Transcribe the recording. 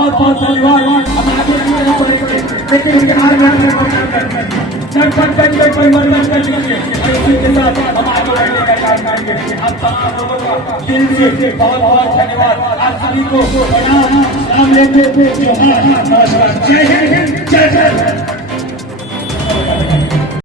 बहुत बहुत धन्यवाद। हम आगे नहीं बढ़ेंगे लेकिन बिहार में संगठन परिवर्तन कर दीजिए और इसी के साथ हम आगे बढ़ने का काम करेंगे। आप तमाम लोगों का दिल से बहुत बहुत धन्यवाद। आप सभी को प्रणाम। नाम लेते हुए जय हिंद, जय भारत।